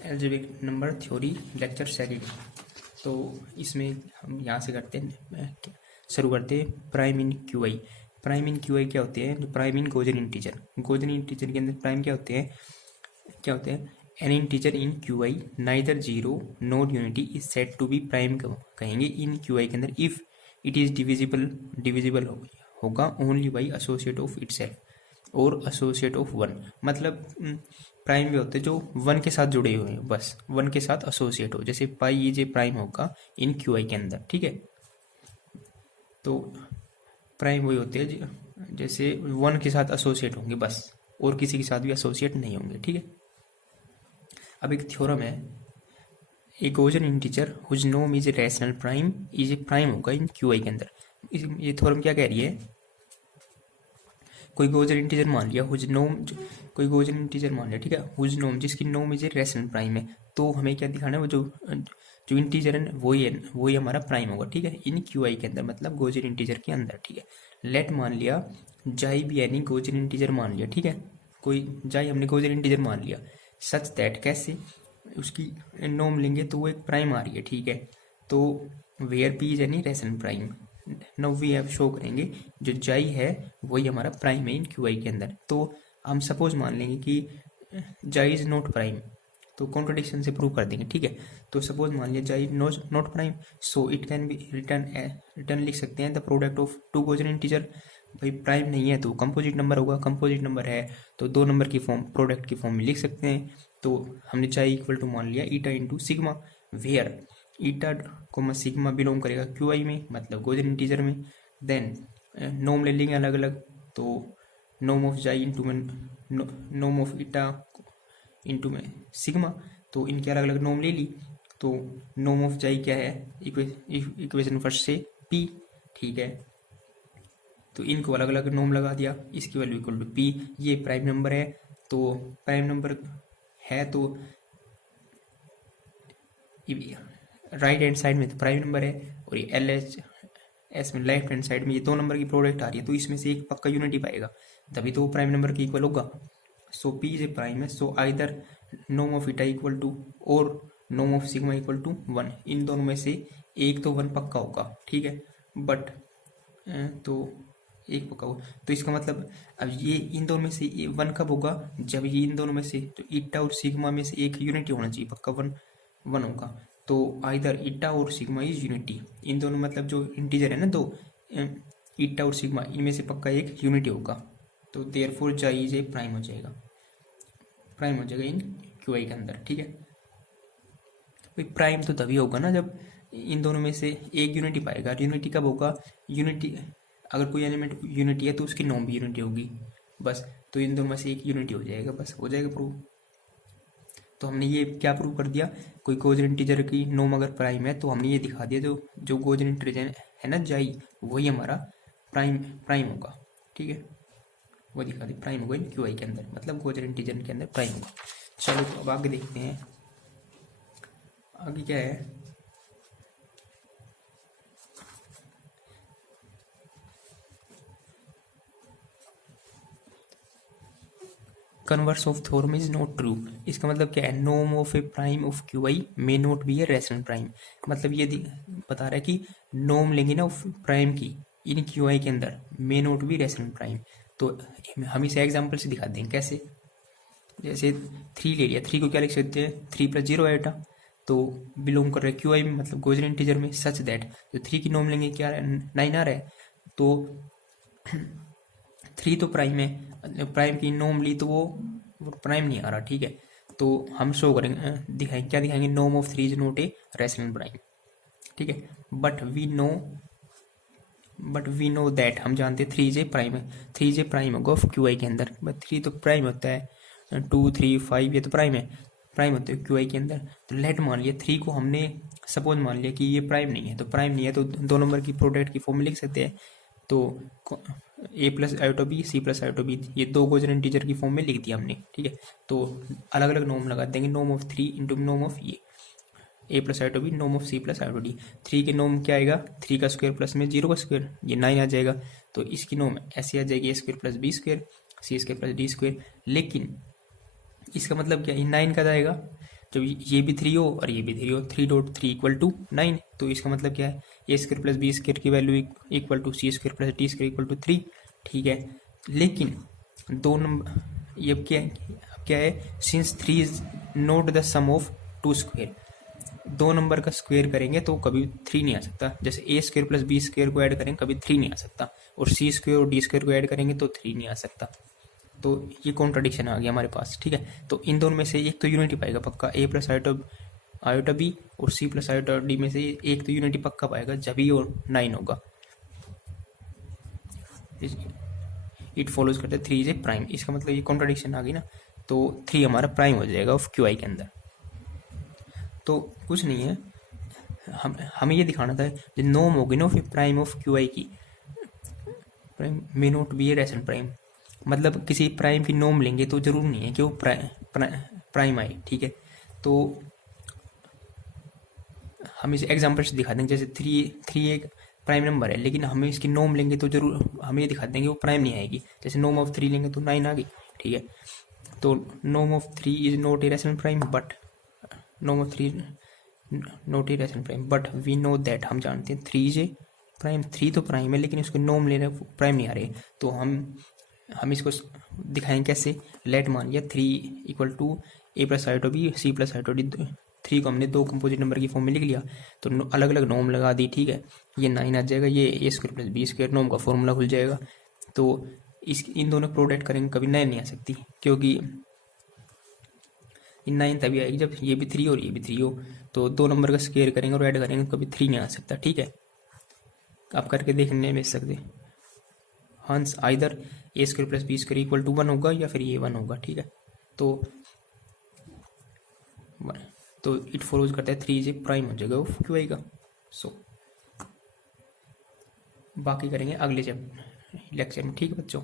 Algebraic number theory lecture second. तो इसमें हम यहाँ से करते हैं, शुरू करते हैं prime in Q I. Prime in Q I क्या होते हैं? जो prime in Gaussian integer, Gaussian integer के अंदर प्राइम क्या होते हैं? An integer in Q I neither zero not unity is said to be prime कहेंगे इन क्यू आई के अंदर इफ इट इज डिविजिबल होगा only by associate of itself और एसोसिएट ऑफ वन। मतलब प्राइम भी होते हैं जो वन के साथ जुड़े हुए हैं, बस वन के साथ एसोसिएट हो, जैसे पाई ये जे प्राइम होगा इन क्यू आई के अंदर, ठीक है। तो प्राइम वही होते हैं जैसे वन के साथ एसोसिएट होंगे बस, और किसी के साथ भी एसोसिएट नहीं होंगे, ठीक है। अब एक थ्योरम है, ए गॉसियन इंटीजर हुज नोम is a rational prime is a prime होगा इन क्यू आई के अंदर। ये थ्योरम क्या कह रही है? कोई गॉसियन इंटीजर मान लिया हुज नोम, कोई गॉसियन इंटीजर मान लिया, ठीक है, हुज नोम जिसकी नोम इज ए रैशनल प्राइम है, तो हमें क्या दिखाना है? वो जो इंटीजर है वही हमारा प्राइम होगा, ठीक है, इन क्यू आई के अंदर, मतलब गॉसियन इंटीजर के अंदर, ठीक है। लेट मान लिया जाई भी यानी गॉसियन इंटीजर मान लिया, ठीक है, कोई जाई हमने गॉसियन इंटीजर मान लिया, सच दैट कैसे उसकी नोम लेंगे तो वो एक प्राइम आ रही है, ठीक है। तो where P is any rational prime, no we have show करेंगे जो जाई है वही हमारा प्राइम है इन क्यू आई के अंदर। तो हम सपोज मान लेंगे कि जाई इज नॉट प्राइम, तो कॉन्ट्रडिक्शन से प्रूव कर देंगे, ठीक है। तो सपोज मान लिया xi not prime, so it can be written लिख सकते हैं the product of two Gaussian integer. भाई प्राइम नहीं है तो कंपोजिट नंबर होगा, कंपोजिट नंबर है तो दो नंबर की फॉर्म, प्रोडक्ट की फॉर्म में लिख सकते हैं। तो हमने जाई इक्वल टू मान लिया eta into sigma, where eta comma sigma belong करेगा क्यू आई में, मतलब गॉसियन इंटीजर में। देन नोम ले लेंगे अलग अलग, तो नोम ऑफ जाई इंटू में नोम ऑफ ईटा इंटू में सिग्मा, तो इनके अलग अलग नोम ले ली। तो नोम ऑफ जाई क्या है? इक्वेशन फर्स्ट से पी, ठीक है। तो इनको अलग अलग नोम लगा दिया, इसकी वैल्यू इक्वल टू पी। ये प्राइम नंबर है, तो प्राइम नंबर है तो राइट हैंड साइड में तो प्राइम नंबर है, और ये एल एच एस में लेफ्ट हैंड साइड में ये दो नंबर की प्रोडक्ट आ रही है, तो इसमें से एक पक्का यूनिटी पाएगा, तभी तो वो प्राइम नंबर के इक्वल होगा। So P is a prime है, सो आइदर नोम ऑफ ईटा इक्वल टू और नोम of sigma equal to one, इन दोनों में से एक तो वन पक्का होगा, ठीक है। बट तो एक पक्का होगा, तो इसका मतलब अब ये इन दोनों में से ये वन कब होगा? जब ये इन दोनों में से, तो ईटा और सिग्मा में से एक यूनिटी होना चाहिए, पक्का वन होगा। तो आइदर ईटा और सिग्मा इज यूनिटी, इन दोनों मतलब जो इंटीजर है ना दो, ईटा और सिग्मा, इनमें से पक्का एक यूनिटी होगा, तो देयरफॉर जाई इज ए प्राइम हो जाएगा, प्राइम हो जाएगा इन क्यू आई के अंदर, ठीक है। भाई प्राइम तो तभी होगा ना जब इन दोनों में से एक यूनिटी पाएगा। यूनिटी कब होगा? यूनिटी अगर कोई एलिमेंट यूनिटी है तो उसकी नोम भी यूनिटी होगी, बस। तो इन दोनों में से एक यूनिटी हो जाएगा, बस हो जाएगा प्रूव। तो हमने ये क्या प्रूव कर दिया? कोई गॉसियन इंटीजर की नोम अगर प्राइम है तो हमने ये दिखा दिया जो गॉसियन इंटीजर है ना जाई, वही हमारा प्राइम होगा, ठीक है, वो दिखा दी प्राइम होगा इन क्यू आई के अंदर, मतलब गॉसियन इंटीजर के अंदर प्राइम होगा। चलो तो अब आगे देखते हैं, आगे क्या है। Converse of theorem is not true, इसका मतलब क्या है? नोम of a prime of Q I may not be a rational prime, मतलब ये बता रहा है कि नोम लेंगे ना प्राइम की इन क्यू आई के अंदर, मे नॉट बी रैशनल प्राइम। तो हम इसे एग्जाम्पल से दिखा देंगे कैसे। जैसे 3 ले लिया, 3 को क्या लिख सकते हैं? 3 + 0 आएगा, तो बिलोंग कर रहा है क्यू आई में, मतलब गॉसियन इंटीजर में, सच दैट तो 3 की नोम लेंगे क्या 9 आ रहा है, तो 3 तो प्राइम है, प्राइम की नोम ली तो वो प्राइम नहीं आ रहा, ठीक है। तो हम शो करेंगे, दिखाएंगे क्या दिखाएंगे? नोम of 3 is not a rational prime, ठीक है। बट वी नो दैट, हम जानते हैं 3 इज ए प्राइम है, 3 इज ए प्राइम होगा ऑफ क्यू आई के अंदर, बट 3 तो प्राइम होता है, 2 3 5 ये तो प्राइम होते हैं क्यू आई के अंदर। तो लेट मान लिया 3 को हमने सपोज मान लिया कि ये प्राइम नहीं है, तो प्राइम नहीं है तो दो नंबर की प्रोडक्ट की फॉर्म में लिख सकते हैं। तो a plus out of B, C plus out of B, ये दो गॉसियन इंटीजर की फॉर्म में लिख दिया हमने, ठीक है। तो अलग अलग नोम लगा देंगे, नोम ऑफ 3 इंटू नोम ऑफ ये a plus out of B, नोम of c plus out of D. 3 के नोम क्या आएगा? 3 का स्क्वायर प्लस में 0 का स्क्वायर, ये 9 आ जाएगा, तो इसकी नोम ऐसे आ जाएगी a² + b² c² + d²। लेकिन इसका मतलब क्या, ये 9 का जाएगा जब ये भी 3 हो और ये भी 3 हो, 3.3 इक्वल टू 9, तो इसका मतलब क्या है, A square plus B square की value equal to C square plus D square equal to 3, ठीक है। लेकिन दो नंबर, ये अब क्या है since 3 is not the sum of 2 square, दो नंबर का स्क्वायर करेंगे तो कभी 3 नहीं आ सकता। जैसे A square plus B square को ऐड करेंगे कभी 3 नहीं आ सकता, और सी स्क्वायर और डी स्क्वायर को ऐड करेंगे तो 3 नहीं आ सकता। तो ये कॉन्ट्राडिक्शन आ गया हमारे पास, ठीक है। तो इन दोनों में से एक तो यूनिटी पाएगा पक्का, ए प्लस आयोटा बी, और सी प्लस आयोटा डी में से एक तो यूनिटी पक्का पाएगा जब ही और 9 होगा। इट फॉलोज करते 3 इज ए प्राइम, इसका मतलब ये कॉन्ट्राडिक्शन आ गई ना, तो 3 हमारा प्राइम हो जाएगा ऑफ क्यू आई के अंदर। तो कुछ नहीं है, हमें ये दिखाना था जो नोम होगी ना फिर प्राइम ऑफ क्यू आई की, prime may not be A ration prime, मतलब किसी प्राइम की नोम लेंगे तो जरूर नहीं है कि वो प्राइम आए, ठीक है। तो हम इसे एग्जाम्पल से दिखा देंगे, जैसे 3 एक प्राइम नंबर है, लेकिन हमें इसकी नोम लेंगे तो जरूर हमें ये दिखा देंगे वो प्राइम नहीं आएगी। जैसे नोम ऑफ 3 लेंगे तो 9 आ गई, ठीक है। तो नोम of 3 is not a rational prime, but नोम of 3 not a rational prime, but we know that, हम जानते हैं 3 इज ए प्राइम, 3 तो प्राइम है लेकिन उसको नोम ले रहे हैं प्राइम नहीं आ रहे। तो हम इसको दिखाएंगे कैसे, लेट मान लिया 3 equal to A plus I to B C plus I to D, 3 को हमने दो कंपोजिट नंबर की फॉर्म में लिख लिया, तो अलग अलग नोम लगा दी, ठीक है। ये 9 आ जाएगा, ये ए स्क्वायर प्लस बी स्क्वायर नोम का फॉर्मूला खुल जाएगा। तो इन दोनों प्रोडक्ट करेंगे कभी 9 नहीं आ सकती, क्योंकि इन 9 तभी आएगी जब ये भी 3 और ये भी 3 हो। तो दो नंबर का स्क्वायर करेंगे और ऐड करेंगे तो कभी 3 नहीं आ सकता, ठीक है। आप करके देखने में सकते, hence either A square plus B square equal to 1 होगा या फिर ये 1 होगा, ठीक है। तो इट फॉलोज करता है 3 इज ए प्राइम हो जाएगा क्यू आई का। सो बाकी करेंगे अगले लेक्चर में, ठीक है बच्चों।